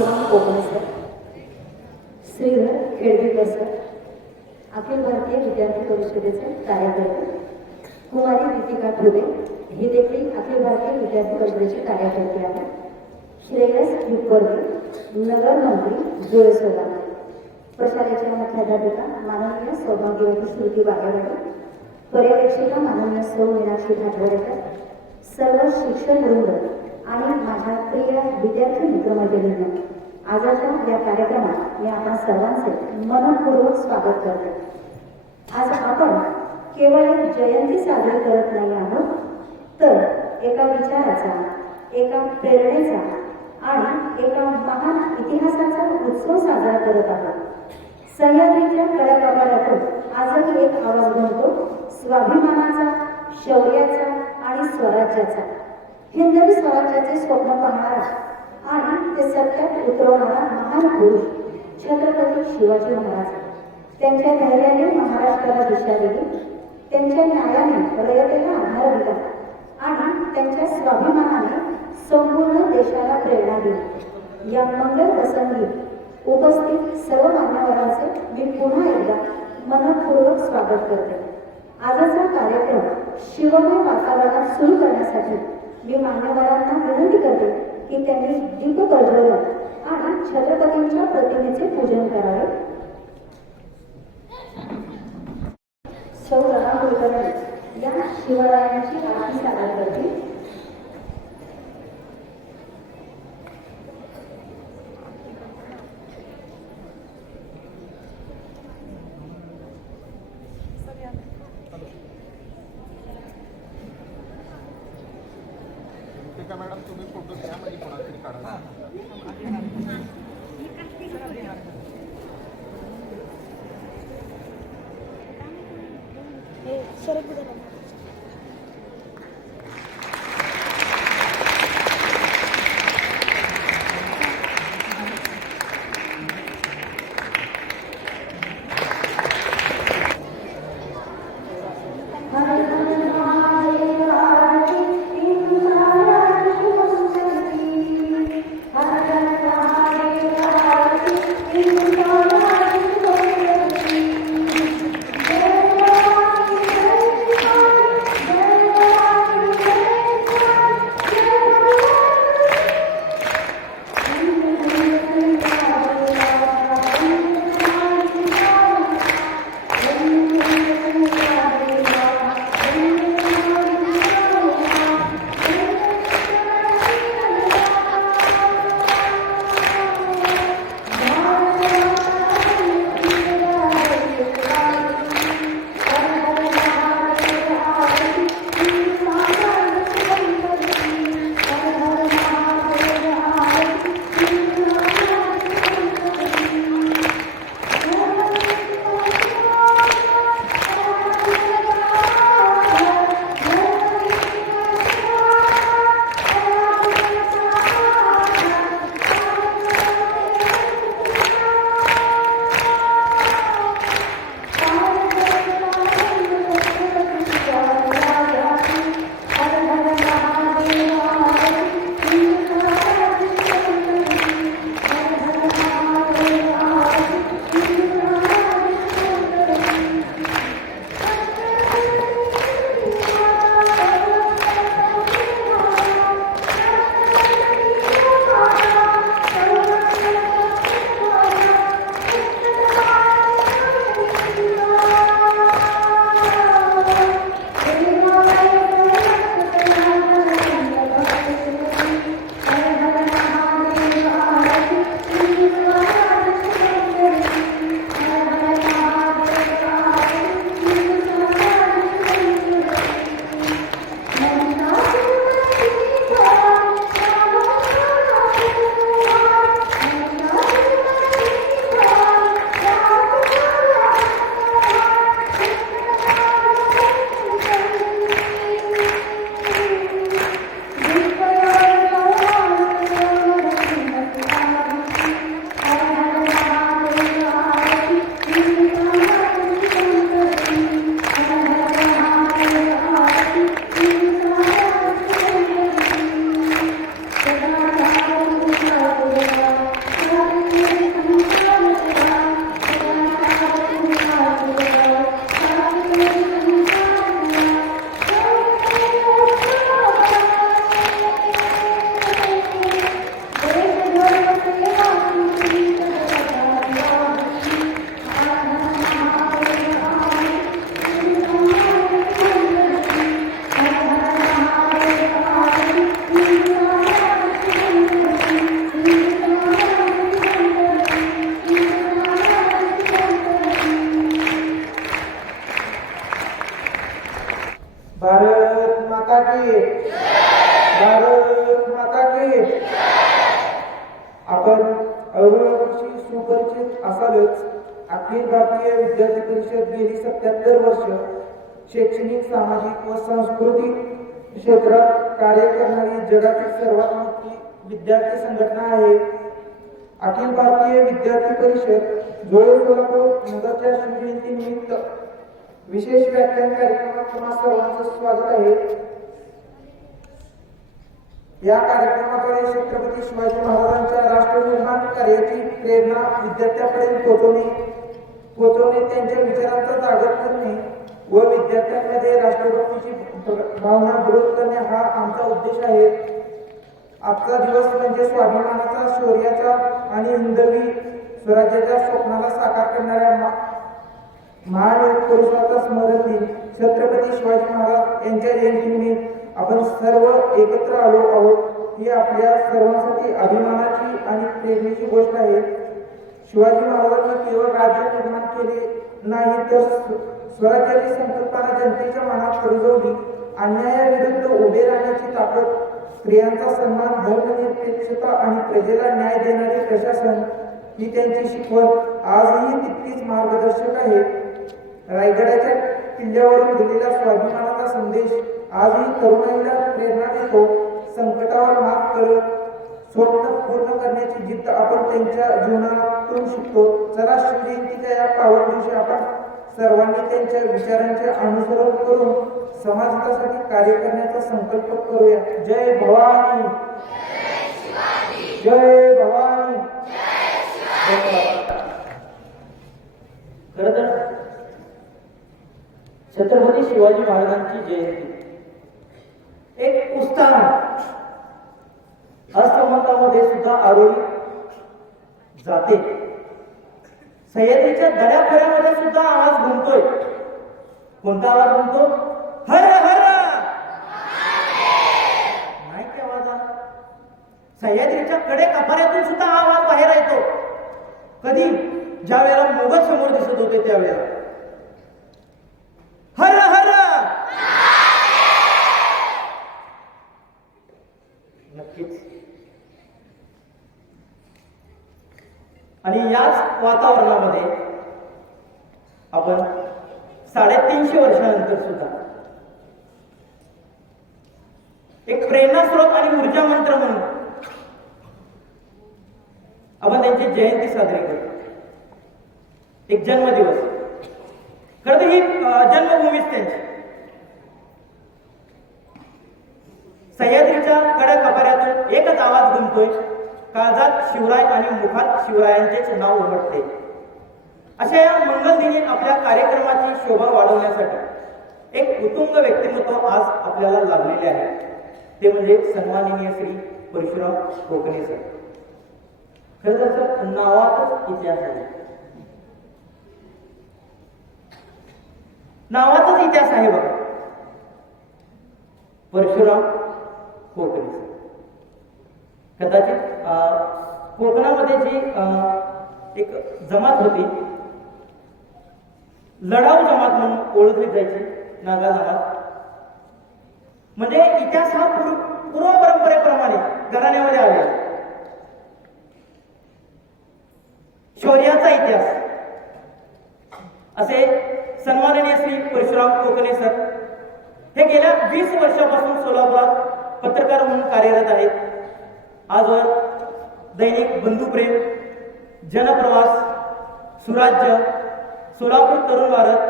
सुमन कोकणे sir, Shridhar खेडवेकर sir, Akhil Bharatiya विद्यार्थी परिषदेचे कार्यकर्ते कुमारी दीपिका ठुबे, ही देखील अखिल भारतीय विद्यार्थी परिषदेचे कार्यकर्ते आहेत. श्रेयस हिप्परकर, नगर मंत्री जोय सोलाना, प्रशालेच्या मुख्याध्यापिका माननीय सौभाग्यवती श्रुती बागेवाडी, पर्यवेक्षिका माननीय सौ मीनाक्षी भाटवडेकर, सर्व शिक्षण वृंद आणि माझ्या प्रिय विद्यार्थी मित्रमैत्रिणींनो, आजच्या या कार्यक्रमात मी आपण सर्वांचे मनपूर्वक स्वागत करते. आज आपण केवळ एक जयंती साजरी करत नाही आहोत, तर एका विचाराचा, एका प्रेरणेचा आणि एका महान इतिहासाचा उत्सव साजरा करत आहोत. सह्याद्रीच्या कड्याकपाटातून आजही एक आवाज बनतो, स्वाभिमानाचा, शौर्याचा आणि स्वराज्याचा. हिंदवी स्वराज्याचे स्वप्न पाहणारा आणि ते सत्यात उतरवणारा महान पुरुष छत्रपती शिवाजी महाराज. त्यांच्या धैर्याने महाराष्ट्राला दिशा दिली, त्यांच्या न्यायाने रयतेला आधार दिला आणि त्यांच्या स्वाभिमानाने संपूर्ण देशाला प्रेरणा दिली. या मंगल प्रसंगी उपस्थित सर्व मान्यवरांचे मी पुन्हा एकदा मनपूर्वक स्वागत करते. आजचा कार्यक्रम शिवमय वातावरणात सुरू करण्यासाठी मी मान्यवरांना विनंती करते की त्यांनी दीप प्रज्वलन आणि छत्रपतींच्या प्रतिमेचे पूजन करावे. सौ रमा कुलकर्णी या शिवरायांची आरती सादर करतील. मॅडम तुम्ही फोटो घ्या, म्हणजे कोणातरी काढा. अखिल भारतीय विद्यार्थी परिषद गेली 77 वर्ष शैक्षणिक, सामाजिक व सांस्कृतिक क्षेत्रात कार्य करणारी जगातील सर्वात मोठी विद्यार्थी संघटना आहे. अखिल भारतीय विद्यार्थी परिषद जोळे सोलापूर नगरच्या शिवजयंतीनिमित्त विशेष व्याख्यान कार्यक्रमात तुम्हा सर्वांचं स्वागत आहे. या कार्यक्रमाद्वारे छत्रपती शिवाजी महाराजांच्या राष्ट्रनिर्माण कार्याची प्रेरणा विद्यार्थ्यांपर्यंत पोहोचवणे, त्यांच्या विचारांचा जागर करणे व विद्यार्थ्यांमध्ये राष्ट्रभक्तीची भावना दृढ करणे हा आमचा उद्देश आहे. आजचा दिवस म्हणजे स्वाभिमानाचा, शौर्याचा आणि हिंदवी स्वराज्याच्या स्वप्नाला साकार करणाऱ्या महान योग पुरुषाचा स्मरण दिन. छत्रपती शिवाजी महाराज यांच्या जयंतीनिमित्त आपण सर्व एकत्र आलो आहोत ही आपल्या सर्वांसाठी अभिमानाची आणि प्रेरणेची गोष्ट आहे. शिवाजी महाराजांनी केवळ राज्य निर्माण केले नाही तर स्वराज्याची संकल्पना जनतेच्या मनात रुजवली. अन्यायाविरुद्ध उभे राहण्याची ताकद, स्त्रियांचा सन्मान, धर्मनिरपेक्षता आणि प्रजेला न्याय देणारे प्रशासन ही त्यांची शिकवण आजही तितकीच मार्गदर्शक आहे. रायगडाच्या किल्ल्यावरून दिलेला स्वाभिमानाचा संदेश आजही तरुणाईला प्रेरणा देतो. संकटावर मात करत स्वप्न पूर्ण करण्याची जिद्द आपण त्यांच्या जीवनातून शिकतो. चला शिवजयंतीच्या या पावन दिवशी आपण सर्वांनी त्यांच्या विचारांचे अनुसरण करून समाजहितासाठी कार्य करण्याचा संकल्प करूया. जय भवानी, जय भवानी. खरं तर छत्रपती शिवाजी महाराजांची जयंती एक उत्साह असमतामध्ये सुद्धा आरोळी जाते. सह्याद्रीच्या दऱ्याखोऱ्यामध्ये सुद्धा आवाज घुमतोय. कोणता आवाज घुमतो? हर हर नाही की आवाज. सह्याद्रीच्या कडे कपाऱ्यातून सुद्धा हा आवाज बाहेर येतो. कधी? ज्या वेळेला मोगल समोर दिसत होते त्यावेळेला हर हर. नक्कीच. आणि याच वातावरणामध्ये आपण 350 वर्षानंतर सुद्धा एक प्रेरणा स्रोत आणि ऊर्जा मंत्र म्हणून आपण त्यांची जयंती साजरी करतो. एक जन्मदिवस. खरं तर ही जन्मभूमीच त्यांची. सह्याद्रीच्या कडा कपाऱ्यातून एकच आवाज घुमतोय. काळजात शिवराय आणि मुखात शिवरायांचेच नाव उमटते. अशा या मंगलदिनी आपल्या कार्यक्रमाची शोभा वाढवण्यासाठी एक उत्तुंग व्यक्तिमत्व आज आपल्याला लाभलेले आहे. ते म्हणजे सन्माननीय श्री परशुराम कोकणे सर. खरं तर सर नावातच इतिहास आहे. नावातच इतिहास आहे बघा. परशुराम कोकणे सर. कदाचित कोकणामध्ये जी एक जमात होती, लढाऊ जमात म्हणून ओळखली जायची, नागा जमात. म्हणजे इतिहास हा पूर्व परंपरेप्रमाणे घराण्यामध्ये आलेला. शौर्याचा इतिहास असे सन्माननीय श्री परशुराम कोकणे सर हे गेल्या 20 वर्षापासून सोलापुरात पत्रकार म्हणून कार्यरत आहेत. आजवर दैनिक बंधुप्रेम, जनप्रवास, सुराज्य, सोलापूर तरुण भारत,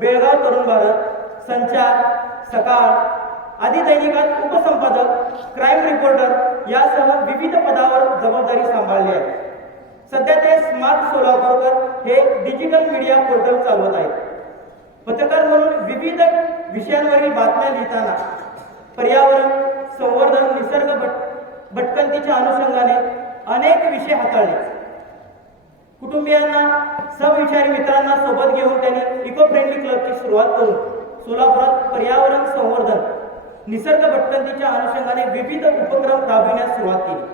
बेळगाव तरुण भारत, संचार, सकाळ आदी दैनिकात उपसंपादक, क्राईम रिपोर्टर यासह विविध पदावर जबाबदारी सांभाळली आहे. सध्या ते स्मार्ट सोलापूरकर हे डिजिटल मीडिया पोर्टल चालवत आहेत. पत्रकार म्हणून विविध विषयांवरील बातम्या लिहिताना पर्यावरण, संवर्धन, निसर्ग भटकंतीच्या अनुषंगाने अनेक विषय हाताळले. कुटुंबियांना, समविचारी मित्रांना सोबत घेऊन त्यांनी इको फ्रेंडली क्लबची सुरुवात करून सोलापुरात पर्यावरण संवर्धन, निसर्ग भटकंतीच्या अनुषंगाने विविध उपक्रम राबविण्यास सुरुवात केली.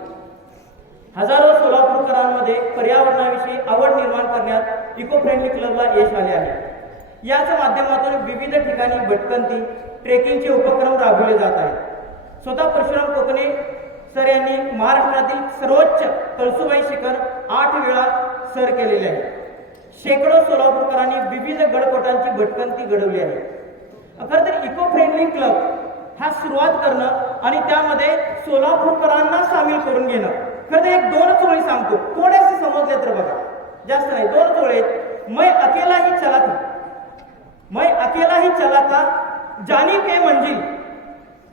हजारो सोलापूरकरांमध्ये पर्यावरणाविषयी आवड निर्माण करण्यात इको फ्रेंडली क्लबला यश आले आहे. याच माध्यमातून विविध ठिकाणी भटकंती, ट्रेकिंगचे उपक्रम राबविले जात आहेत. स्वतः परशुराम कोकणे सर यांनी महाराष्ट्रातील सर्वोच्च कळसुबाई शिखर 8 वेळा सर केलेले आहे. शेकडो सोलापूरकरांनी विविध गडकोटांची भटकंती घडवली आहे. खरं तर इको फ्रेंडली क्लब हा सुरुवात करणं आणि त्यामध्ये सोलापूरकरांना सामील करून घेणं. खरं तर एक दोनच ओळी सांगतो, थोडेसे समजले तर बघा, जास्त नाही, दोनच ओळी आहेत. मैं अकेला ही चला था, मैं अकेला ही चला था, जानी पे मंजिल,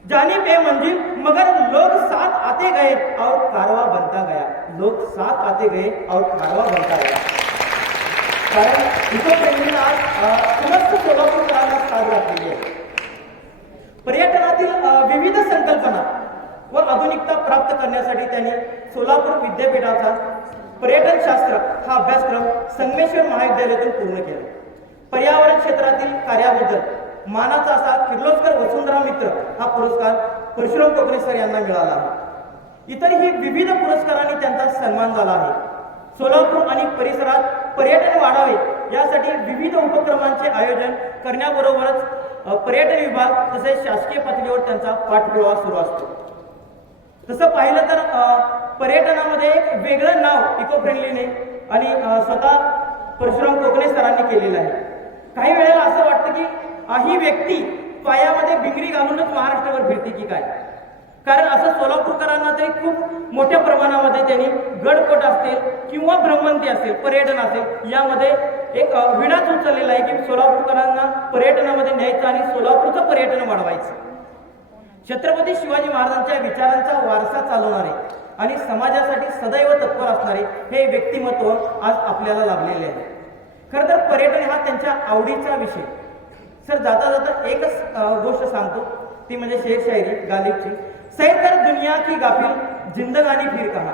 जानी पे मंजिल, मगर लोग साथ आते गए और कारवा बनता गया, लोग साथ आते गए और कारवा बनता गया. कारण इको फ्रेंडली आज समस्त सोलापूरकरांना साजरा केली आहे. पर्यटनातील विविध संकल्पना व आधुनिकता प्राप्त करण्यासाठी त्यांनी सोलापूर विद्यापीठाचा पर्यटनशास्त्र हा अभ्यासक्रम संगमेश्वर महाविद्यालयातून पूर्ण केला. पर्यावरण क्षेत्रातील कार्याबद्दल मानाचा असा किर्लोस्कर वसुंधरा मित्र हा पुरस्कार परशुराम कोकणे सर यांना मिळाला आहे. इतरही विविध पुरस्कारांनी त्यांचा सन्मान झाला आहे. सोलापूर आणि परिसरात पर्यटन वाढावे यासाठी विविध उपक्रमांचे आयोजन करण्याबरोबरच पर्यटन विभाग तसेच शासकीय पातळीवर त्यांचा पाठपुरावा सुरू असतो. तसं पाहिलं तर पर्यटनामध्ये एक वेगळं नाव इको फ्रेंडलीने आणि स्वतः परशुराम कोकणे सरांनी केलेलं आहे. काही वेळेला असं वाटतं की ही व्यक्ती पायामध्ये भिंगरी घालूनच महाराष्ट्रावर फिरते की काय. कारण असं सोलापूरकरांना तरी खूप मोठ्या प्रमाणामध्ये त्यांनी गडकोट असतील किंवा भ्रमंती असेल, पर्यटन असेल, यामध्ये एक विडाच उचललेला आहे की सोलापूरकरांना पर्यटनामध्ये न्यायचं आणि सोलापूरचं पर्यटन वाढवायचं. छत्रपती शिवाजी महाराजांच्या विचारांचा वारसा चालवणारे आणि समाजासाठी सदैव तत्पर असणारे हे व्यक्तिमत्व आज आपल्याला लाभलेले आहे. खरं तर पर्यटन हा त्यांच्या आवडीचा विषय. सर जाता जाता एकच गोष्ट सांगतो, ती म्हणजे शेर शायरी गालिबची. सैर कर दुनिया की गाफिल जिंदगानी फिर कहा,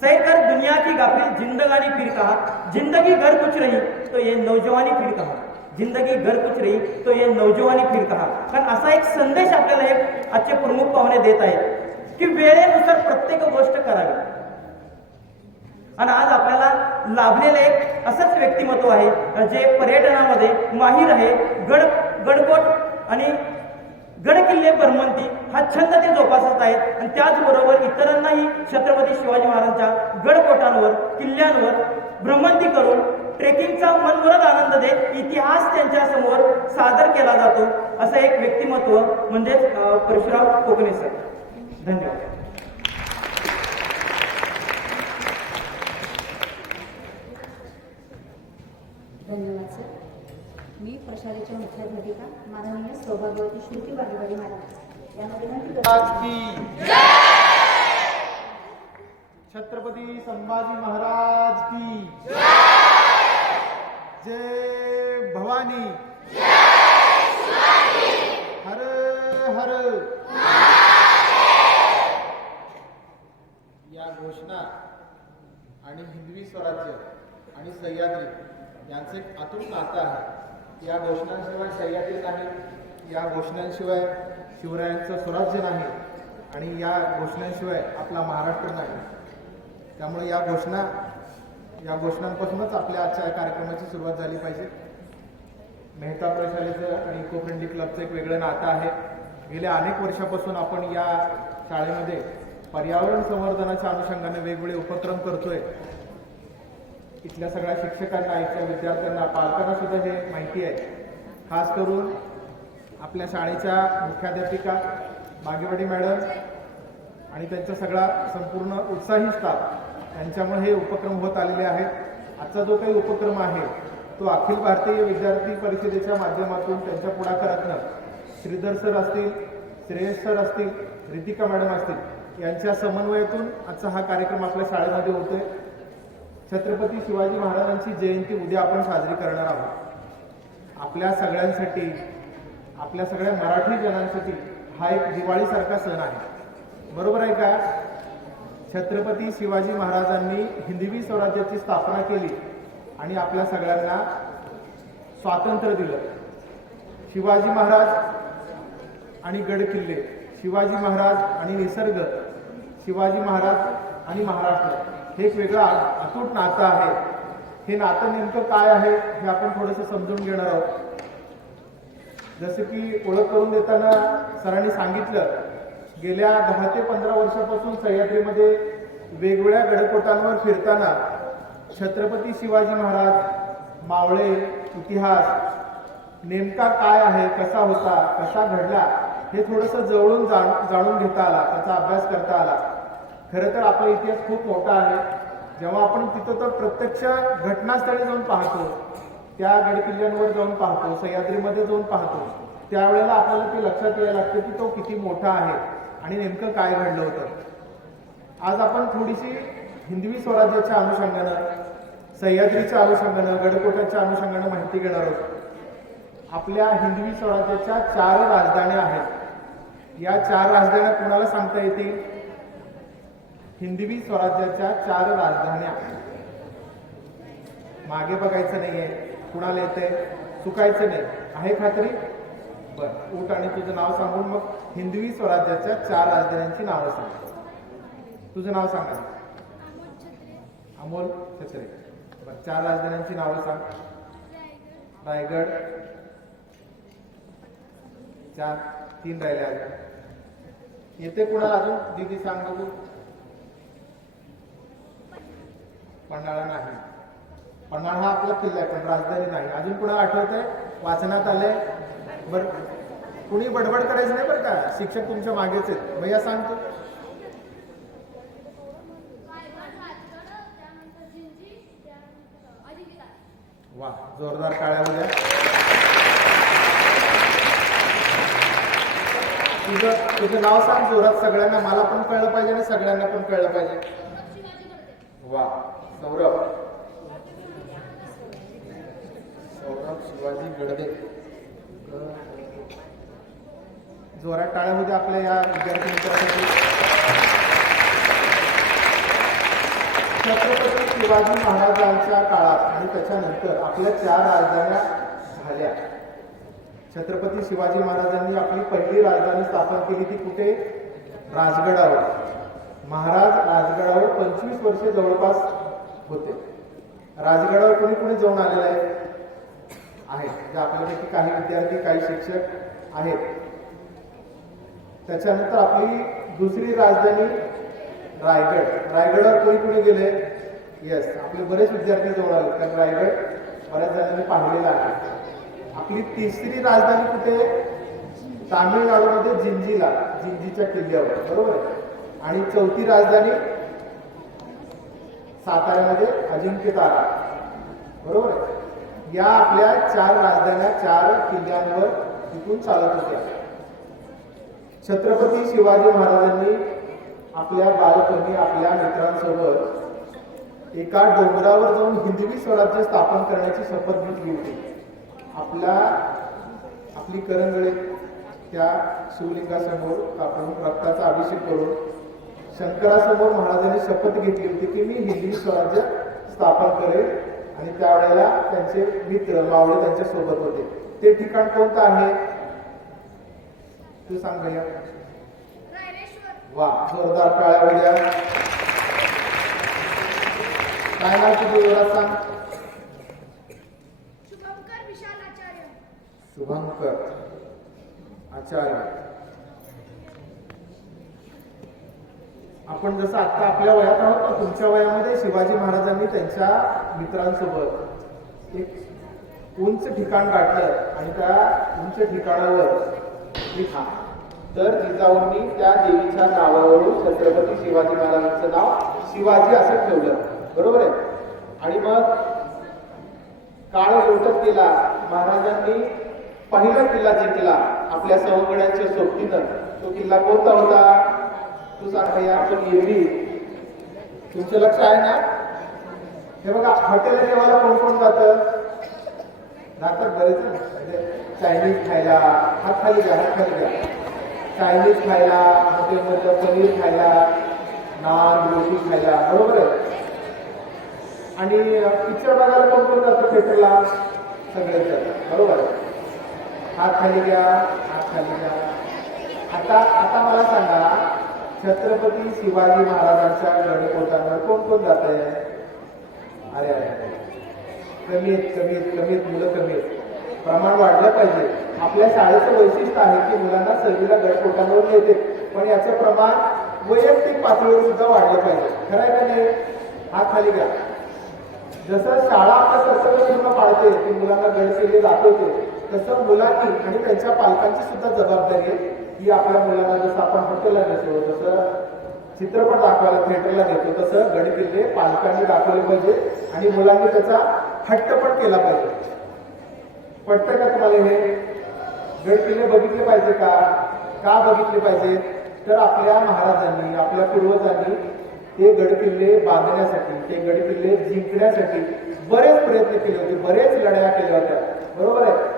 सैर कर दुनिया की गाफिल जिंदगानी फिर कहा, जिंदगी घर कुछ रही तो ये नौजवानी फिर कहा, जिंदगी घर कुछ रही तो ये नौजवानी फिर कहा. कारण असा एक संदेश आपल्याला हे आजचे प्रमुख पाहुणे देत आहेत की वेळेनुसार प्रत्येक गोष्ट करावी. आणि आज आपल्याला लाभलेलं एक असंच व्यक्तिमत्व आहे जे पर्यटनामध्ये माहीर आहे. गडकोट आणि गडकिल्ले भ्रमंती हा छंद ते जोपासत आहेत आणि त्याचबरोबर इतरांनाही छत्रपती शिवाजी महाराजांच्या गडकोटांवर, किल्ल्यांवर भ्रमंती करून ट्रेकिंगचा मनमुराद आनंद देत इतिहास त्यांच्या समोर सादर केला जातो. असं एक व्यक्तिमत्व म्हणजेच परशुराम कोकणे सर. धन्यवाद. धन्यवाद सर. मी प्रशालेच्या मुख्याध्यापिका माननीय सौभाग्यवती श्रुती वाघेवाडी मॅडम यांना विनंती करते. आज की छत्रपती संभाजी महाराज की जय भवानी, हर हर. या घोषणा आणि हिंदवी स्वराज्य आणि सह्याद्री यांचे एक अतूट नातं आहे. या घोषणांशिवाय सह्याद्री नाही, या घोषणांशिवाय शिवरायांचं स्वराज्य नाही आणि या घोषणांशिवाय आपला महाराष्ट्र नाही. त्यामुळे या घोषणांपासूनच आपल्या आजच्या कार्यक्रमाची सुरुवात झाली पाहिजे. मेहता प्रशालेचं आणि इको फ्रेंडली क्लबचं एक वेगळं नातं आहे. गेल्या अनेक वर्षापासून आपण या शाळेमध्ये पर्यावरण संवर्धनाच्या अनुषंगाने वेगवेगळे उपक्रम करतोय. इथल्या सगळ्या शिक्षकांना, इथल्या विद्यार्थ्यांना, पालकांना सुद्धा हे माहिती आहे. खास करून आपल्या शाळेच्या मुख्याध्यापिका बागेवाडी मॅडम आणि त्यांचा सगळा संपूर्ण उत्साही स्टाफ यांच्यामुळे हे उपक्रम होत आलेले आहेत. आजचा जो काही उपक्रम आहे तो अखिल भारतीय विद्यार्थी परिषदेच्या माध्यमातून त्यांच्या पुढाकारातनं श्रीधर सर असतील, श्रेयस सर असतील, रितिका मॅडम असतील यांच्या समन्वयातून आजचा हा कार्यक्रम आपल्या शाळेमध्ये होतोय. छत्रपती शिवाजी महाराजांची जयंती उद्या आपण साजरी करणार आहोत. आपल्या सगळ्यांसाठी, आपल्या सगळ्या मराठी जनांसाठी हा एक दिवाळीसारखा सण आहे. बरोबर आहे का? छत्रपती शिवाजी महाराजांनी हिंदवी स्वराज्याची स्थापना केली आणि आपल्या सगळ्यांना स्वातंत्र्य दिलं. शिवाजी महाराज आणि गडकिल्ले, शिवाजी महाराज आणि निसर्ग, शिवाजी महाराज आणि महाराष्ट्र हे एक वेगळं अतूट नातं आहे. हे नातं नेमकं काय आहे हे आपण थोडंसं समजून घेणार आहोत. जसं की ओळख करून देताना सरांनी सांगितलं, गेल्या 10 ते 15 वर्षापासून सह्याद्रीमध्ये वेगवेगळ्या गडकोटांवर फिरताना छत्रपती शिवाजी महाराज, मावळे इतिहास नेमका काय आहे, कसा होता, कसा घडला, हे थोडंसं जवळून जाणून घेता आला, त्याचा अभ्यास करता आला. खरं तर आपला इतिहास खूप मोठा आहे. जेव्हा आपण तिथं तर प्रत्यक्ष घटनास्थळी जाऊन पाहतो, त्या गडकिल्ल्यांवर जाऊन पाहतो, सह्याद्रीमध्ये जाऊन पाहतो, त्यावेळेला आपल्याला ते लक्षात यायला लागतं की तो किती मोठा आहे आणि नेमकं काय घडलं होतं. आज आपण थोडीशी हिंदवी स्वराज्याच्या अनुषंगानं, सह्याद्रीच्या अनुषंगानं, गडकोटाच्या अनुषंगानं माहिती घेणार आहोत. आपल्या हिंदवी स्वराज्याच्या 4 राजधान्या आहेत. या 4 राजधान्या कुणाला सांगता येतील? हिंदवी स्वराज्याच्या 4 राजधान्या. मागे बघायचं नाहीये, कुणाला येते, चुकायचं नाही. आहे खात्री? बर, उठ आणि तुझं नाव सांगून मग हिंदवी स्वराज्याच्या 4 राजधान्यांची नावं सांग. तुझं नाव सांगा. अमोल छत्रे. बर, 4 राजधान्यांची नावं सांग. रायगड 4, 3 राहिले अजून. येते कुणाला अजून? दीदी सांग बघू. पन्हाळा नाही. पन्हाळा हा आपला किल्ला आहे पण राजधानी नाही. अजून कुणाला आठवतंय? वाचनात आलंय? बर, कुणी बडबड करायचं नाही बरं का, शिक्षक तुमच्या मागेच आहेत. भैया सांगतो. वा, जोरदार टाळ्या होत्या. तुझं नाव सांग जोरात सगळ्यांना, मला पण कळलं पाहिजे आणि सगळ्यांना पण कळलं पाहिजे. वा, सौरभ शिवाजी गडदे. जोरात टाळ्या होत्या आपल्या या विद्यार्थी मित्रासाठी. छत्रपती शिवाजी महाराजांच्या काळात आणि त्याच्यानंतर आपल्या 4 राजधान्या झाल्या. छत्रपती शिवाजी महाराजांनी आपली पहिली राजधानी स्थापन केली ती कुठे? राजगडावर. महाराज राजगडावर 25 वर्षे जवळपास होते. राजगडावर कोणी कोणी जाऊन आलेलं आहे? जे आपल्यापैकी काही विद्यार्थी, काही शिक्षक आहेत. त्याच्यानंतर आपली दुसरी राजधानी रायगड. रायगडावर कोणी कोणी गेले? येस, आपले बरेच विद्यार्थी जवळ आले, कारण रायगड बऱ्याच जणांनी पाहिलेला आहे. आपली तिसरी राजधानी कुठे? तामिळनाडूमध्ये जिंजीला, जिंजीच्या किल्ल्यावर, बरोबर. आणि चौथी राजधानी साताऱ्यामध्ये अजिंक्यतारा, बरोबर. या आपल्या 4 राजधान्या 4 किल्ल्यांवर तिथून चालत होत्या. छत्रपती शिवाजी महाराजांनी आपल्या बालपणी आपल्या मित्रांसोबत एका डोंगरावर जाऊन हिंदवी स्वराज्य स्थापन करण्याची शपथ घेतली होती. आपली करंगळे त्या शिवलिंगासमोर कापून रक्ताचा अभिषेक करून शंकरासमोर महाराजांनी शपथ घेतली होती की मी हिंदवी स्वराज्य स्थापन करेल. आणि त्यावेळेला त्यांचे मित्र मावळे त्यांच्या सोबत होते. ते ठिकाण कोणतं आहे? तू सांग भैया. वा, जोरदार टाळ्या होत्या. काय नाव तुझं जोरात सांग. शुभंकर आचार्य. आपण जसं आता आपल्या वयात आहोत ना, तुमच्या वयामध्ये शिवाजी महाराजांनी त्यांच्या मित्रांसोबत एक उंच ठिकाण गाठलं आणि त्या उंच ठिकाणावर लिखा. तर जिजाऊंनी त्या देवीच्या नावावरून छत्रपती शिवाजी महाराजांचं नाव शिवाजी असं ठेवलं, बरोबर आहे. आणि मग काळ लोटत गेला. महाराजांनी पहिला किल्ला जिंकला आपल्या सवंगड्यांच्या सोबतीनं. तो किल्ला कोणता होता? तू सांग. आपण एरवी, तुमचं लक्ष आहे ना? हे बघा, हॉटेल जेवायला कोण कोण जातात बरेच. चायनीज खायला, हात खाली घ्या, हात खाली घ्या. चायनीज खायला, हॉटेलमधलं पनीर खायला, नान रोटी खायला, बरोबर आहे. आणि पिक्चर बघायला कोण कोण जातं थिएटरला? सगळेच जातात, बरोबर आहे. हात खाली घ्या, हात खाली घ्या. आता मला सांगा, छत्रपती शिवाजी महाराजांच्या गडकोटांवर कोण कोण जात आहे? अरे कमी आहेत मुलं कमी आहेत. प्रमाण वाढलं पाहिजे. आपल्या शाळेचं वैशिष्ट्य आहे की मुलांना सहलीला गडकोटांवर नेते, पण याचं प्रमाण वैयक्तिक पातळीवर सुद्धा वाढलं पाहिजे. खरं आहे का नाही? हात खाली घ्या. जसं शाळा आपलं कर्तव्य पूर्ण पाळते की मुलांना गड किल्ले दाखवते, तसं मुलांनी आणि त्यांच्या पालकांची सुद्धा जबाबदारी आहे की आपल्या मुलांना जसं आपण हॉटेलला नेतो, जसं चित्रपट दाखवायला थिएटरला नेतो, तसं गड किल्ले पालकांनी दाखवले पाहिजे आणि मुलांनी त्याचा हट्ट पण केला पाहिजे. पटतं का तुम्हाला हे? गड किल्ले बघितले पाहिजे का बघितले पाहिजे? तर आपल्या महाराजांनी, आपल्या पूर्वजांनी ते गड किल्ले बांधण्यासाठी, ते गड किल्ले जिंकण्यासाठी बरेच प्रयत्न केले होते, बरेच लढाया केल्या होत्या. बरोबर आहे?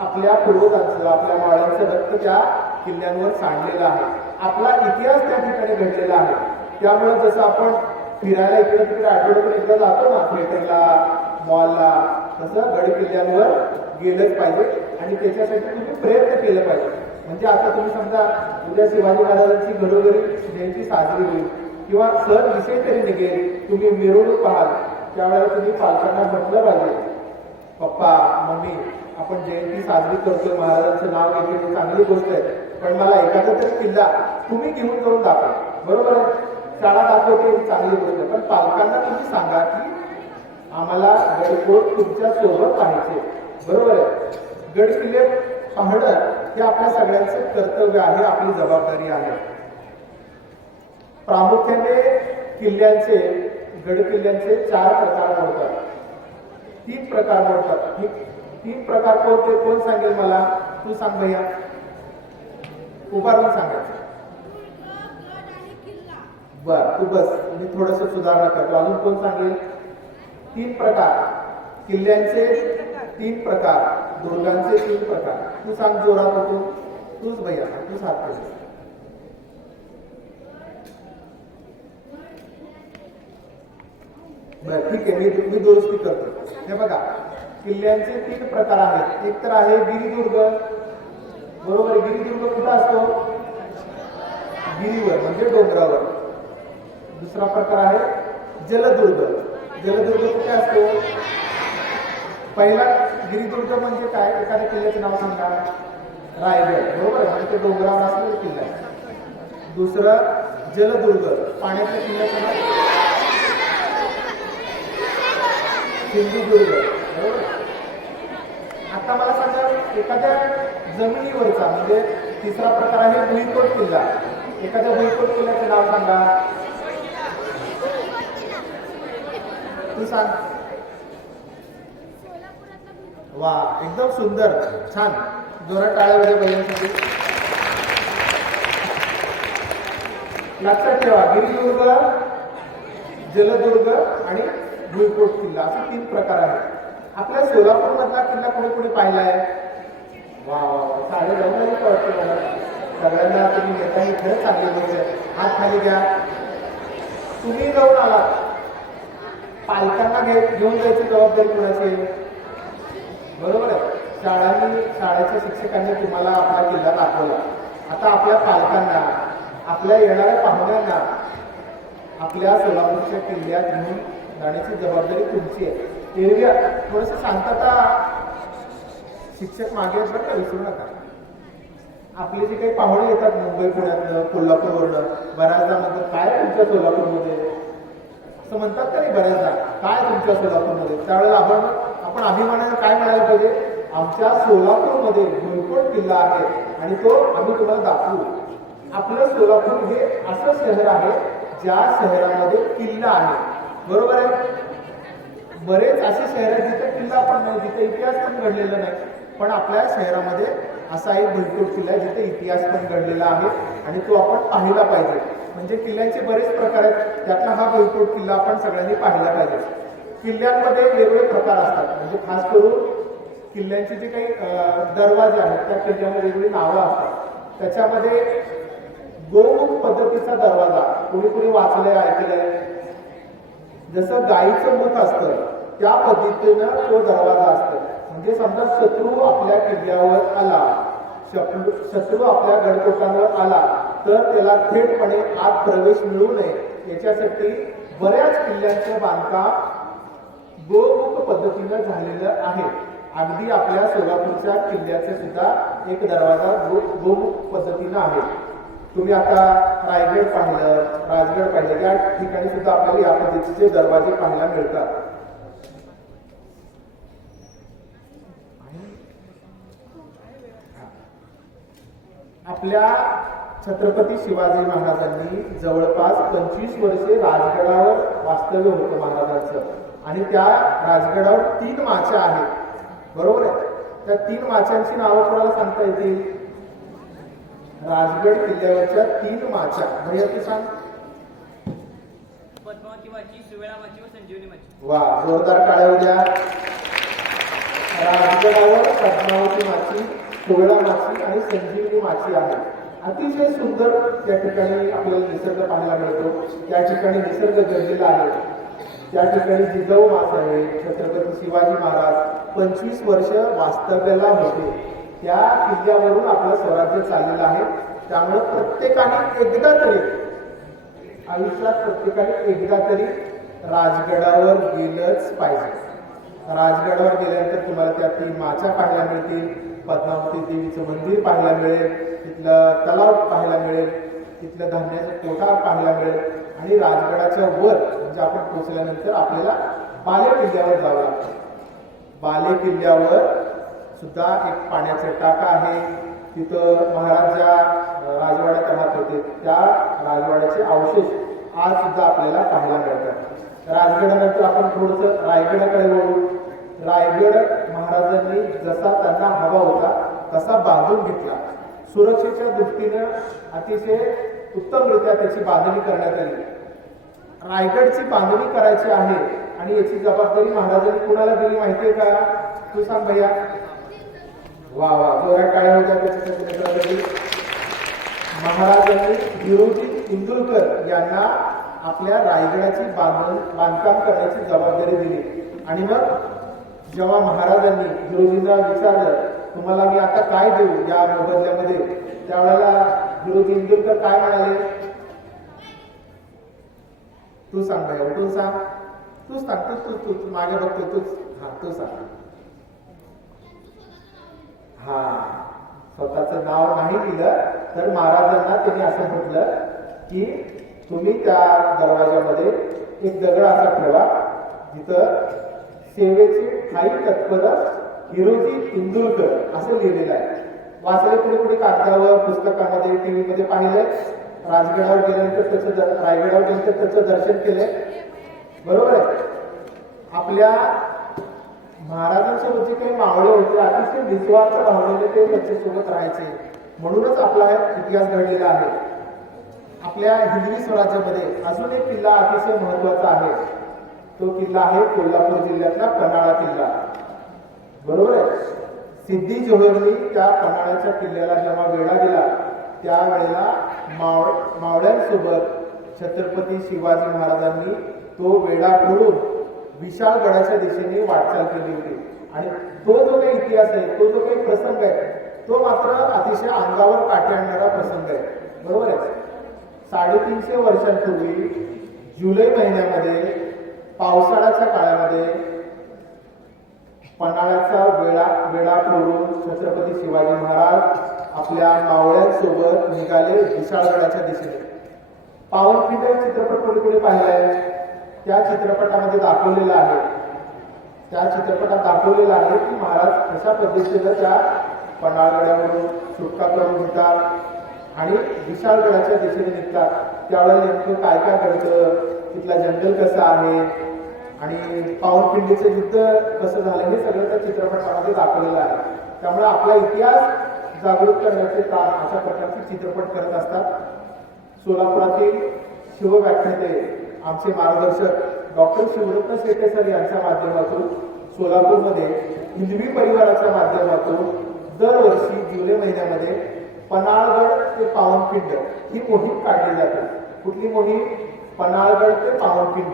आपल्या पूर्वजांचं, आपल्या मावळ्यांचं रक्त त्या किल्ल्यांवर सांडलेलं आहे. आपला इतिहास त्या ठिकाणी घडलेला आहे. त्यामुळे जसं आपण फिरायला इकडे तिकडे आठवड्यातून एकदा जातो ना थिएटरला, मॉलला, तसं गड किल्ल्यांवर गेलंच पाहिजे आणि त्याच्यासाठी तुम्ही प्रयत्न केले पाहिजे. म्हणजे आता तुम्ही समजा उद्या शिवाजी महाराजांची घडोघरी जयंती साजरी होईल किंवा सण विषय तरी निघेल, तुम्ही मिरवणूक पाहाल, त्यावेळेला तुम्ही पालकांना म्हटलं पाहिजे, पप्पा मम्मी आपण जयंती साजरी करतोय, महाराजांचं नाव घेतलं, ही चांगली गोष्ट आहे, पण मला एखादा तरी किल्ला तुम्ही घेऊन जाऊन दाखवा. बरोबर आहे? शाळा दाखवते ही चांगली गोष्ट आहे, पण पालकांना तुम्ही सांगा की आम्हाला गडकोट तुमच्या सोबत पाहिजे. बरोबर आहे? गड किल्ले पाहणं हे आपल्या सगळ्यांचं कर्तव्य आहे, आपली जबाबदारी आहे. प्रामुख्याने किल्ल्यांचे, गड किल्ल्यांचे 4 प्रकार मोडतात, 3 प्रकार मोडतात. 3 प्रकार कोणते? कोण सांगेल मला? तू सांग भैया, उभारून सांगायचं. बर, तू बस, मी थोडस सुधारणा करतो. अजून कोण सांगेल? 3 प्रकार किल्ल्यांचे, 3 प्रकार दुर्गांचे, 3 प्रकार. तू सांग जोरात होतो. तूच भैया, तूच हात कर. बरं ठीक आहे, मी दुरुस्ती करतो. हे बघा, किल्ल्यांचे 3 प्रकार आहेत. एक तर आहे गिरिदुर्ग. बरोबर आहे? गिरिदुर्ग कुठं असतो? गिरीवर म्हणजे डोंगरावर. दुसरा प्रकार आहे जलदुर्ग. जलदुर्ग कुठे असतो? पहिला गिरिदुर्ग म्हणजे काय? एखाद्या किल्ल्याचं नाव सांगा. रायगड. बरोबर आहे? म्हणजे ते डोंगरावर असलेला किल्ला आहे. दुसरं जलदुर्ग, पाण्याच्या किल्ल्याचं नाव सिंधुदुर्ग. बरोबर. आता मला सांगा एखाद्या जमिनीवरचा, म्हणजे तिसरा प्रकार आहे भुईकोट किल्ला. एखाद्या भुईकोट किल्ल्याचं नाव सांगा. तू सांग. वा, एकदम सुंदर, छान. जोरात टाळ्या वगैरे बघण्यासाठी. लक्षात ठेवा, गिरिदुर्ग, जलदुर्ग आणि भुईकोट किल्ला असे 3 प्रकार आहेत. आपल्या सोलापूर मधला किल्ला कोणी कोणी पाहिलाय? वा वा, साडे जाऊन कळतो मला. सगळ्यांना तुम्ही नेताही खरंच चांगली गोष्ट आहे. हात खाली घ्या. तुम्ही जाऊन आलात, पालकांना घेऊन जायची जबाबदारी कोणाची? बरोबर आहे? शाळेच्या शिक्षकांनी तुम्हाला आपला किल्ला दाखवला. आता आपल्या पालकांना, आपल्या येणाऱ्या पाहुण्यांना आपल्या सोलापूरच्या किल्ल्यात घेऊन जाण्याची जबाबदारी तुमची आहे. एरव्या थोडस शांतता, शिक्षक मागे बरं का, विसरू नका. आपले जे काही पाहुणे येतात मुंबई, पुण्यातनं, कोल्हापूरवरनं, बऱ्याचदा म्हणतात काय तुमच्या सोलापूरमध्ये, असं म्हणतात का नाही बऱ्याचदा, काय तुमच्या सोलापूरमध्ये? त्यावेळेला आपण अभिमानाने काय म्हणायला पाहिजे? आमच्या सोलापूरमध्ये भुईकोट किल्ला आहे आणि तो आम्ही तुम्हाला दाखवू. आपलं सोलापूर हे असं शहर आहे ज्या शहरामध्ये किल्ला आहे. बरोबर आहे? बरेच असे शहर आहेत जिथे किल्ला पण नाही, जिथे इतिहास पण घडलेला नाही, पण आपल्या शहरामध्ये असा एक भुईकोट किल्ला आहे जिथे इतिहास पण घडलेला आहे आणि तो आपण पाहिला पाहिजे. म्हणजे किल्ल्यांचे बरेच प्रकार आहेत, त्यातला हा भुईकोट किल्ला आपण सगळ्यांनी पाहिला पाहिजे. किल्ल्यांमध्ये वेगवेगळे प्रकार असतात, म्हणजे खास करून किल्ल्यांचे जे काही दरवाजे आहेत त्या किल्ल्यामध्ये वेगवेगळी नावं असतात. त्याच्यामध्ये गोमुख पद्धतीचा दरवाजा कोणी कोणी वाचलंय, ऐकलंय. जसं गायीचं मुख असतं त्या पद्धतीनं तो दरवाजा असतो. म्हणजे समजा शत्रू आपल्या किल्ल्यावर आला, शत्रू आपल्या गडकोटांवर आला तर त्याला थेटपणे आत प्रवेश मिळू नये याच्यासाठी बऱ्याच किल्ल्यांचं बांधकाम गोमुख पद्धतीनं झालेलं आहे. अगदी आपल्या सोलापूरच्या किल्ल्याचे सुद्धा एक दरवाजा गोमुख पद्धतीनं आहे. तुम्ही आता रायगड पाहिलं, राजगड पाहिलं, या ठिकाणी सुद्धा आपल्याला या पद्धतीचे दरवाजे पाहायला मिळतात. आपल्या छत्रपती शिवाजी महाराजांनी जवळपास 25 वर्षे राजगडावर वास्तव्य होतं महाराजांचं, आणि त्या राजगडावर 3 माच्या आहेत, बरोबर आहे. त्या 3 माच्यांची नावं कोणाला सांगता येतील? राजगड किल्ल्यावरच्या 3 माच्या. भैया तू सांग. पद्मावती माची, सुवेळा माची व संजीवनी माची. वा, जोरदार टाळ्या द्या. राजगडावर पद्मावती माची, सुवेळा माची आणि संजीवनी माची आहे. अतिशय सुंदर त्या ठिकाणी आपल्याला निसर्ग पाहायला मिळतो. त्या ठिकाणी निसर्ग गरजेला आहे. त्या ठिकाणी जिजाऊ मासाहेब छत्रपती शिवाजी महाराज 25 वर्ष वास्तव्याला होते. त्या किल्ल्यावरून आपलं स्वराज्य चाललेलं आहे. त्यामुळे प्रत्येकाने एकदा तरी आयुष्यात राजगडावर गेलंच पाहिजे. राजगडावर गेल्यानंतर तुम्हाला त्या 3 माच्या पाहायला मिळतील, पद्मावती देवीचं मंदिर पाहायला मिळेल, तिथलं तलाव पाहायला मिळेल, तिथलं धान्याचं कोठार पाहायला मिळेल, आणि राजगडाच्या वर म्हणजे आपण पोहोचल्यानंतर आपल्याला बाले किल्ल्यावर जावं लागतं. बाले किल्ल्यावर सुद्धा एक पाण्याचा टाका आहे. तिथं महाराज ज्या राजवाड्यात राहत होते त्या राजवाड्याचे अवशेष आज सुद्धा आपल्याला पाहायला मिळतात. राजगडानंतर आपण थोडंसं रायगडाकडे वळू. रायगड महाराजांनी जसा त्यांना हवा होता तसा बांधून घेतला. सुरक्षेच्या दृष्टीनं अतिशय उत्तमरित्या त्याची बांधणी करण्यात आली. रायगडची बांधणी करायची आहे आणि याची जबाबदारी महाराजांनी कुणाला दिली माहितीये का? तू सांग भैया. वा वा, जोरात टाळ्या होत्या त्याच्यासाठी. महाराजांनी हिरोजी इंदुरकर यांना आपल्या रायगडाची बांधकाम करण्याची जबाबदारी दिली. आणि मग जेव्हा महाराजांनी हिरोजींना विचारलं तुम्हाला मी आता काय देऊ या मोबदल्यामध्ये, त्यावेळेला हिरोजी इंदुरकर काय म्हणाले? तू सांग भैया, उठून सांग. तू सांग. तू मागे बघतो तूच. हा, तू सांग. हा, स्वतःचं नाव नाही दिलं तर महाराजांना त्यांनी असं म्हटलं की तुम्ही त्या दरवाजामध्ये एक दगड असा ठेवा जिथं सेवेची ठाई तत्पर हिरोजी इंदुरकर असं लिहिलेलं आहे. वाचले कुठे कागदावर, पुस्तकामध्ये, टीव्ही मध्ये पाहिलंय. राजगडावर गेल्यानंतर रायगडावर गेल्यानंतर त्याचं दर्शन केलंय, बरोबर आहे. आपल्या महाराजांसोबत जे काही मावळे होते अतिशय निस्वार्थ भावनेने ते त्यांच्यासोबत राहायचे, म्हणूनच आपला इतिहास घडलेला आहे. आपल्या हिंदवी स्वराज्यामध्ये अजून एक किल्ला अतिशय महत्वाचा आहे. तो किल्ला आहे कोल्हापूर जिल्ह्यातला पन्हाळा किल्ला, बरोबर आहे. सिद्धी जोहरनी त्या पन्हाळ्याच्या किल्ल्याला जेव्हा वेढा दिला त्यावेळेला मावळ्यांसोबत छत्रपती शिवाजी महाराजांनी तो वेढा फोडून विशाळगडाच्या दिशेने वाटचाल केली होती. आणि तो जो काही इतिहास आहे, तो जो काही प्रसंग आहे, तो मात्र अतिशय अंगावर काटे आणणारा प्रसंग आहे, बरोबर आहे. 350 वर्षांपूर्वी जुलै महिन्यामध्ये पावसाळ्याच्या काळामध्ये पन्हाळ्याचा वेढा फोडून छत्रपती शिवाजी महाराज आपल्या मावळ्यांसोबत निघाले विशाळगडाच्या दिशेने. पावनखिंड चित्रपट कोणी पाहिलाय? त्या चित्रपटामध्ये दाखवलेलं आहे. त्या चित्रपटात दाखवलेलं आहे की महाराज कशा पद्धतीनं त्या पन्हाळगडावरून सुटका करून घेतात आणि विशाळगडाच्या दिशेने निघतात. त्यावेळेला नेमकं काय काय घडतं, तिथला जंगल कसं आहे आणि पावनखिंडीचं युद्ध कसं झालं हे सगळं त्या चित्रपटामध्ये दाखवलेलं आहे. त्यामुळे आपला इतिहास जागृत करण्याचे काम अशा प्रकारचे चित्रपट करत असतात. सोलापुरातील शिवव्याख्याते आमचे मार्गदर्शक डॉक्टर शिवरत्न शेटे सर यांच्या माध्यमातून सोलापूरमध्ये हिंदवी परिवाराच्या माध्यमातून दरवर्षी जुलै महिन्यामध्ये पन्हाळगड ते पावनखिंड ही मोहीम काढली जाते. कुठली मोहीम? पन्हाळगड ते पावनखिंड.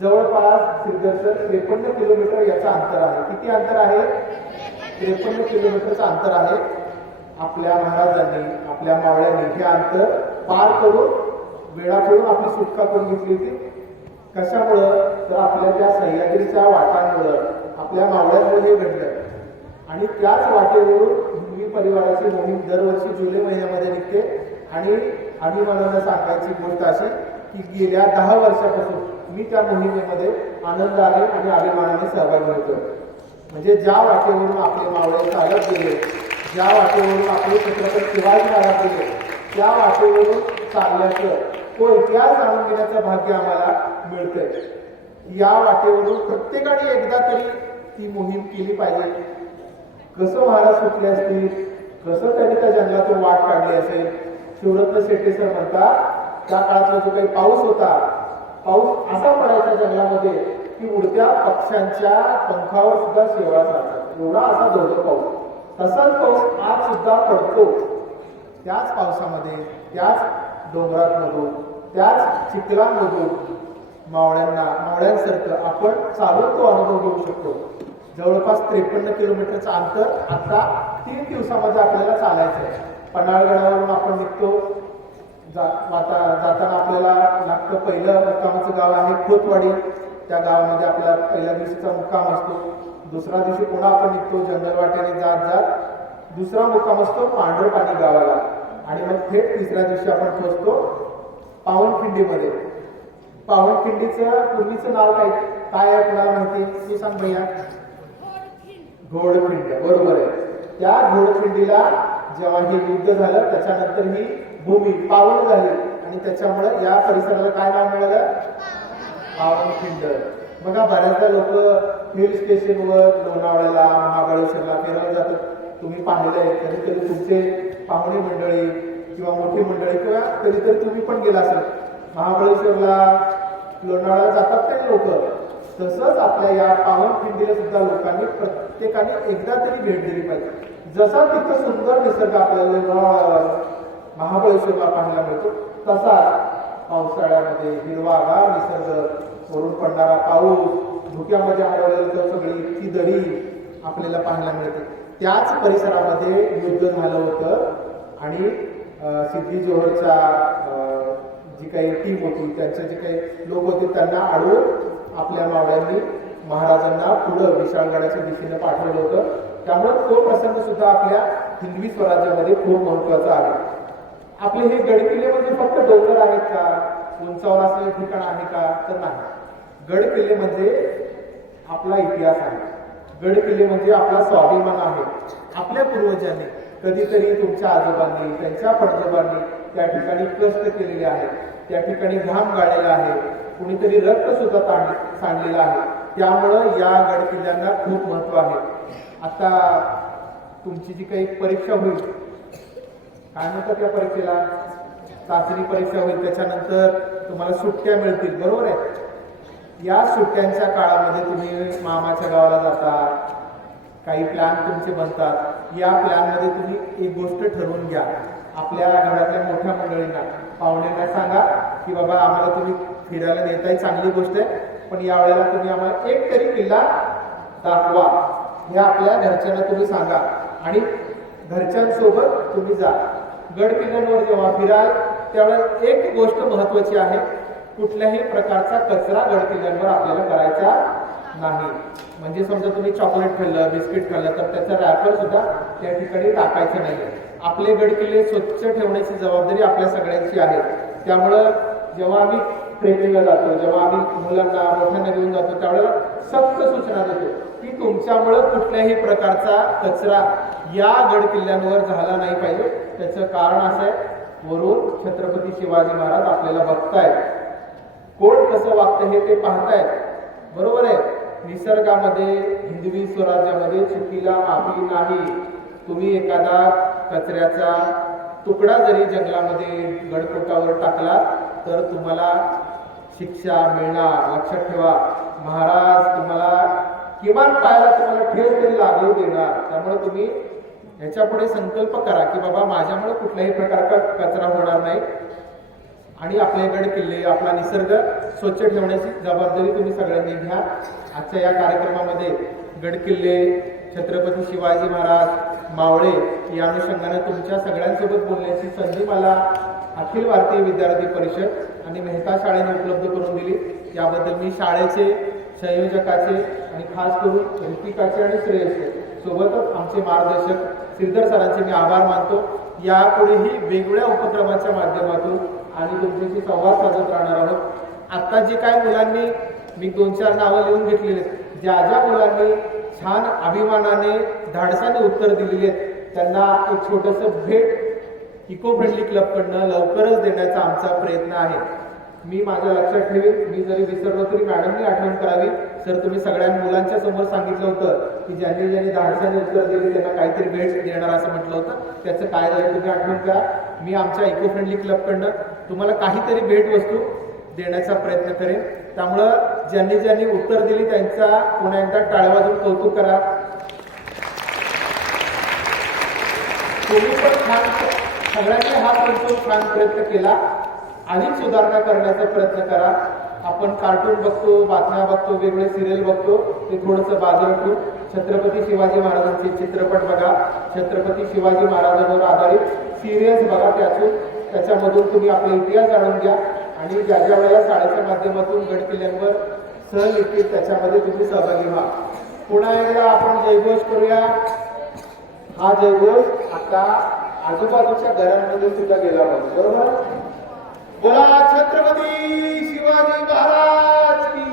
जवळपास 53 किलोमीटर याचं अंतर आहे. किती अंतर आहे? 53 किलोमीटरचं अंतर आहे. आपल्या महाराजांनी, आपल्या मावळ्यांनी हे अंतर पार करून वेळा करून आपली सुटका करून घेतली होती. कशामुळं? तर आपल्या त्या सह्याद्रीच्या वाटांमुळं, आपल्या मावळ्यांमुळे हे घडलं. आणि त्याच वाटेवरून हिंदवी परिवाराची मोहीम दरवर्षी जुलै महिन्यामध्ये निघते. आणि अभिमानानं सांगायची गोष्ट अशी की गेल्या 10 वर्षापासून मी त्या मोहिमेमध्ये आनंदाने आणि अभिमानाने सहभागी होतो. म्हणजे ज्या वाटेवरून आपले मावळे चालत गेले, ज्या वाटेवरून आपले छत्रपती शिवाजी महाराज गेले त्या वाटेवरून चालल्याचं तो इतिहास जाणून घेण्याचं भाग्य आम्हाला मिळतंय। या वाटेवरून प्रत्येकाने एकदा तरी ती मोहीम केली पाहिजे। कसं महाराज सुटले असतील, कसं त्यांनी त्या जंगलातून वाट काढली असेल। शिवरत्न शेट्टी सर म्हणतात त्या काळातला जो काही पाऊस होता, पाऊस असा पडायचा जंगलामध्ये की उडत्या पक्ष्यांच्या पंखावर सुद्धा शेवाळ जातात, एवढा असा जोरदार पाऊस। तसाच पाऊस आज सुद्धा पडतो। त्याच पावसामध्ये, त्याच डोंगरांमधून, त्याच चिखलांमधून मावळ्यांसारखं आपण चालून तो अनुभव घेऊ शकतो। जवळपास 53 किलोमीटरचं अंतर आता 3 दिवसामध्ये आपल्याला चालायचं आहे। पन्हाळगडावरून आपण निघतो, जाताना आपल्याला लागतं पहिलं मुक्कामाचं गाव आहे खोतवाडी। त्या गावामध्ये आपला पहिल्या दिवशीचा मुक्काम असतो। दुसऱ्या दिवशी पुन्हा आपण निघतो जंगलवाटेने जात जात दुसरा मुक्काम असतो पांढरपाणी गावाला आणि मग थेट तिसऱ्या दिवशी आपण पोहोचतो पावनखिंडीमध्ये। पावनखिंडीचं पूर्वीचं नाव काय आहे कुणाला माहिती? तू सांग भैया। घोडखिंड, बरोबर आहे। त्या घोडखिंडीला जेव्हा हे युद्ध झालं त्याच्यानंतर ही भूमी पावन झाली आणि त्याच्यामुळे या परिसराला काय नाव मिळालं? पावनखिंड। बघा बऱ्याचदा लोक हिल स्टेशनवर लोणावळ्याला महाबळेश्वरला फिरायला जातात। तुम्ही पाहिलंय कधी कधी तुमचे पाहुणे मंडळी किंवा मोठी मंडळी किंवा कधीतरी तुम्ही पण गेला असाल महाबळेश्वरला लोणावळ्याला जातात काही लोक। तसंच आपल्या या पावनखिंडीला सुद्धा लोकांनी प्रत्येकाने एकदा तरी भेट दिली पाहिजे। जसा तिथं सुंदर निसर्ग आपल्याला लोणावळ्यावर महाबळेश्वरला पाहायला मिळतो तसाच पावसाळ्यामध्ये हिरवागार निसर्ग, वरून पडणारा पाऊस, धुक्यामध्ये हरवलेलं सगळी ती दरी आपल्याला पाहायला मिळते। त्याच परिसरामध्ये युद्ध झालं होतं आणि सिद्धी जोहरच्या जी काही टीम होती त्यांचे जे काही लोक होते त्यांना अडवून आपल्या मावळ्यांनी महाराजांना पुढं विशाळगडाच्या दिशेने पाठवलं होतं। त्यामुळे तो प्रसंग सुद्धा आपल्या हिंदवी स्वराज्यामध्ये खूप महत्वाचा आहे। आपले हे गडकिल्ले म्हणजे फक्त डोंगर आहेत का, उंचावर असलेले ठिकाण आहे का? तर नाही। गडकिल्ले म्हणजे आपला इतिहास आहे। गडकिल्ले म्हणजे आपला स्वाभिमान आहे। आपल्या पूर्वजांनी कधीतरी तुमच्या आजोबांनी त्यांच्या पणजोबांनी त्या ठिकाणी कष्ट केलेले आहेत, त्या ठिकाणी घाम गाळलेला आहे, कुणीतरी रक्त सुद्धा सांडलेलं आहे। त्यामुळं या गडकिल्ल्यांना खूप महत्व आहे। आता तुमची जी काही परीक्षा होईल, काय म्हणतात त्या परीक्षेला? चाचणी परीक्षा होईल। त्याच्यानंतर तुम्हाला सुट्ट्या मिळतील, बरोबर आहे। या सुट्ट्यांच्या काळामध्ये तुम्ही मामाच्या गावाला जाता, काही प्लॅन तुमचे बनतात। या प्लॅनमध्ये तुम्ही एक गोष्ट ठरवून घ्या, आपल्या घरातल्या मोठ्या मंडळींना पाहुण्यांना सांगा की बाबा आम्हाला तुम्ही फिरायला नेताय, चांगली गोष्ट आहे, पण यावेळेला तुम्ही आम्हाला एक तरी किल्ला दाखवा। हे आपल्या घरच्यांना तुम्ही सांगा आणि घरच्यांसोबत तुम्ही जा। गड किल्ल्यांवर जेव्हा फिराल त्यावेळेला एक गोष्ट महत्वाची आहे, कुठल्याही प्रकारचा कचरा गड किल्ल्यांवर आपल्याला करायचा नाही। म्हणजे समजा तुम्ही चॉकलेट खाल्लं, बिस्किट खाल्लं तर त्याचा रॅपर सुद्धा त्या ठिकाणी टाकायचं नाही। आपले गड किल्ले स्वच्छ ठेवण्याची जबाबदारी आपल्या सगळ्यांची आहे। त्यामुळं जेव्हा आम्ही ट्रेकिंगला जातो, जेव्हा आम्ही मुलांना मोठ्यांना घेऊन जातो त्यावेळेला सक्त सूचना देतो की तुमच्यामुळं कुठल्याही प्रकारचा कचरा या गड किल्ल्यांवर झाला नाही पाहिजे। त्याचं कारण असं आहे, वरून छत्रपती शिवाजी महाराज आपल्याला बघतायत, कोण कसं वागतं हे ते पाहतायत, बरोबर आहे। निसर्गामध्ये हिंदवी स्वराज्यामध्ये चुकीला माफी नाही। तुम्ही एखादा कचऱ्याचा तुकडा जरी जंगलामध्ये गडकोटावर टाकला तर तुम्हाला शिक्षा मिळणार, लक्षात ठेवा। महाराज तुम्हाला किमान पायाला तुम्हाला ठेच तरी लागू देणार। त्यामुळे तुम्ही ह्याच्या पुढे संकल्प करा की बाबा माझ्यामुळे कुठल्याही प्रकारचा कचरा होणार नाही आणि आपले गड किल्ले, आपला निसर्ग स्वच्छ ठेवण्याची जबाबदारी तुम्ही सगळ्यांनी घ्या। आजच्या या कार्यक्रमामध्ये गड किल्ले, छत्रपती शिवाजी महाराज, मावळे या अनुषंगाने तुमच्या सगळ्यांसोबत बोलण्याची संधी मला अखिल भारतीय विद्यार्थी परिषद आणि मेहता शाळेने उपलब्ध करून दिली। याबद्दल मी शाळेचे, संयोजकाचे आणि खास करून ऋतिकाचे आणि श्रेयसचे सोबतच आमचे मार्गदर्शक श्रीधर सरांचे मी आभार मानतो। यापुढेही वेगवेगळ्या उपक्रमाच्या माध्यमातून आणि तुमच्याशी संवाद साधत राहणार आहोत। आता जे काय मुलांनी मी 2-4 नावं लिहून घेतलेले, ज्या ज्या मुलांनी छान अभिमानाने धाडसाने उत्तर दिलेली आहेत त्यांना एक छोटंसं भेट इको फ्रेंडली क्लबकडनं लवकरच देण्याचा आमचा प्रयत्न आहे. मी माझ्या लक्षात ठेवेन, मी जरी विसरलो तरी मॅडमनी आठवण करावी. सर, तुम्ही सगळ्या मुलांच्या समोर सांगितलं होतं की ज्यांनी धाडसाने उत्तर दिले त्यांना काहीतरी भेट देणार असं म्हटलं होतं. त्याचं काय झालं तुम्ही आठवण करा. मी आमच्या इको फ्रेंडली क्लबकडनं तुम्हाला काहीतरी भेटवस्तू देण्याचा प्रयत्न करेन. त्यामुळं ज्यांनी उत्तर दिली त्यांचा पुन्हा एकदा टाळ्या वाजवून कौतुक करा. तुम्ही पण सगळ्यांनी हा छान प्रयत्न केला. अधिक सुधारणा करण्याचा प्रयत्न करा. आपण कार्टून बघतो, बातम्या बघतो, वेगवेगळे सिरियल बघतो, ते थोडंसं बाजूला ठेवून छत्रपती शिवाजी महाराजांचे चित्रपट बघा, छत्रपती शिवाजी महाराजांवर आधारित सिरियल्स बघा, त्याच्यामधून तुम्ही आपला इतिहास जाणून घ्या आणि ज्या ज्या वेळेला शाळेच्या माध्यमातून गड किल्ल्यांवर सहल येतील त्याच्यामध्ये तुम्ही सहभागी व्हा. पुन्हा एकदा आपण जयघोष करूया. हा जयघोष आता आजूबाजूच्या घरांमध्ये सुद्धा गेला पाहिजे. बरोबर? बोला छत्रपती शिवाजी महाराज की.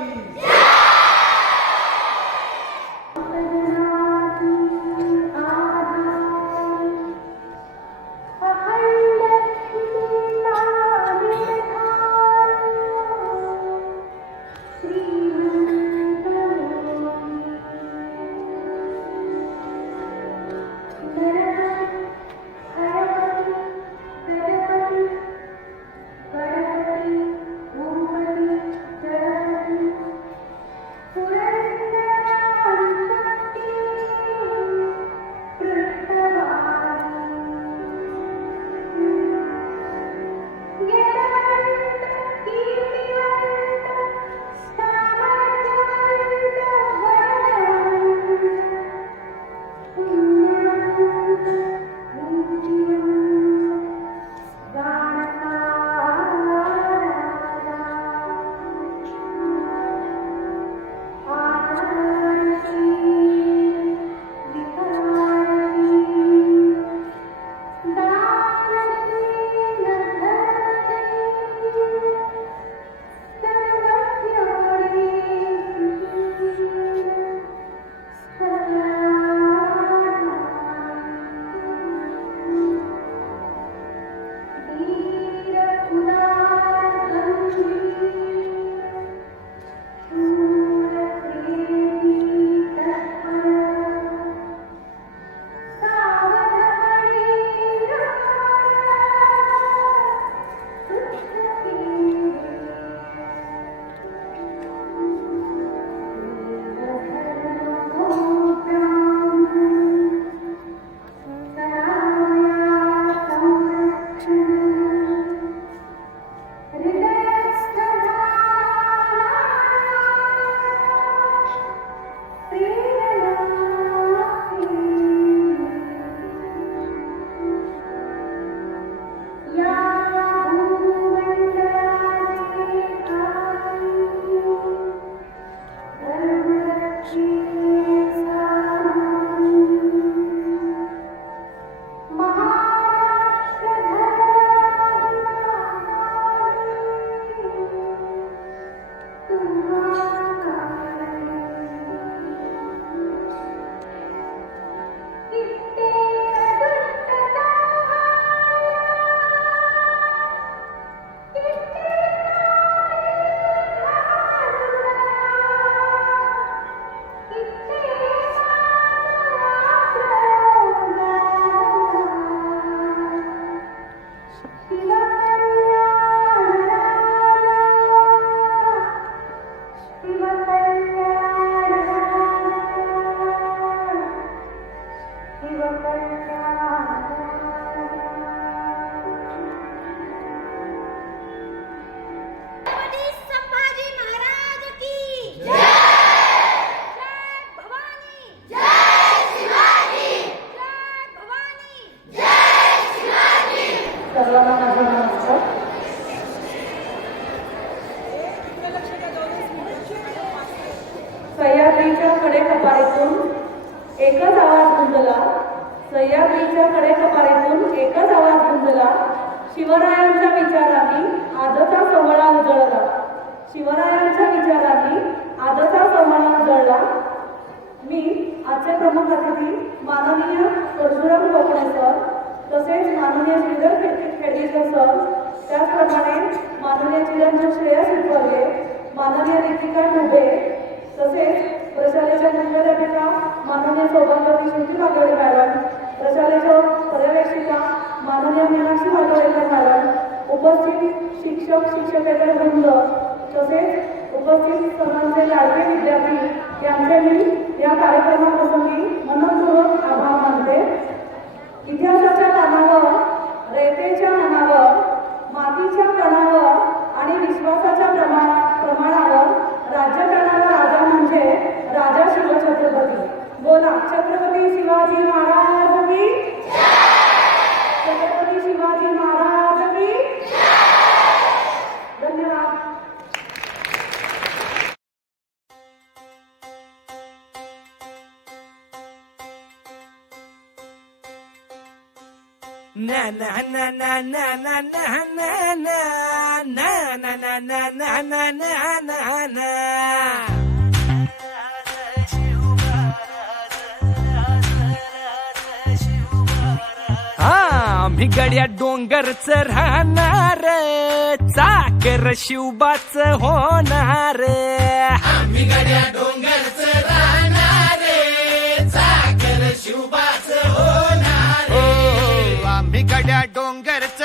सह्याद्रीच्या कडेकपारीतून एकच आवाज गुंजला. सह्याद्रीच्या कडेकपारीतून एकच आवाज गुंजला. शिवरायांच्या विचारांनी आजचा सोहळा उजळला. शिवरायांच्या विचारांनी आजचा सोहळा उजळला. मी आजचे प्रमुख अतिथी माननीय परशुराम कोकणे सर, तसेच माननीय श्रीधर खेडगेकर सर, त्याचप्रमाणे माननीय चिरंजीव श्रेयस उतवर्गे, माननीय दीपिका ढुबे, तसेच प्रशालेच्या मुख्याध्यापिका माननीय सौभाग्यवती शिवजी वाघोळे मॅडम, प्रशालेच्या पर्यवेक्षिका माननीय मीनाक्षी वाघोळेकर मॅडम, उपस्थित शिक्षक शिक्षकेतर वृंद, तसेच उपस्थित सर्वांचे लाडके विद्यार्थी यांचे मी या कार्यक्रमाप्रसंगी मनपूर्वक आभार मानते. इतिहासाच्या पानावर, रेतेच्या मनावर, मातीच्या कणावर आणि विश्वासाच्या प्रमाणावर राज्य करणारा राजा म्हणजे राजा शिवछत्रपती. बोला, छत्रपती शिवाजी महाराज की, छत्रपती शिवाजी महाराज की. धन्यवाद. na na na na na na na na na na na na na na na na na आम्ही गड्या डोंगरच राहणार, चाकर शिवबाच होणार. आम्ही गड्या डोंगरच राहणार, चाकर शिवबाच होणार. आम्ही गड्या डोंगरच